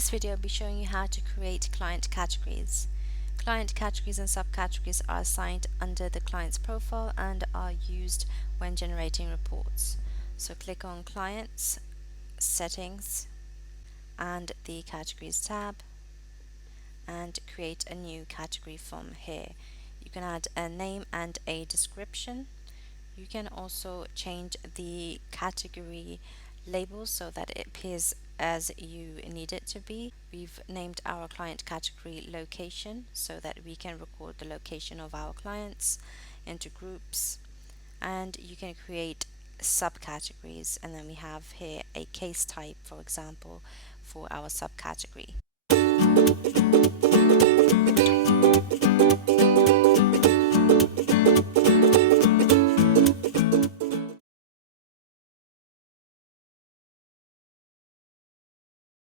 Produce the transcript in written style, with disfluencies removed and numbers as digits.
this video, I'll be showing you how to create client categories. Client categories and subcategories are assigned under the client's profile and are used when generating reports. So click on Clients, Settings, and the Categories tab, and create a new category from here. You can add a name and a description. You can also change the category label so that it appears as you need it to be. We've named our client category location so that we can record the location of our clients into groups, and you can create subcategories, and then we have here a case type, for example, for our subcategory.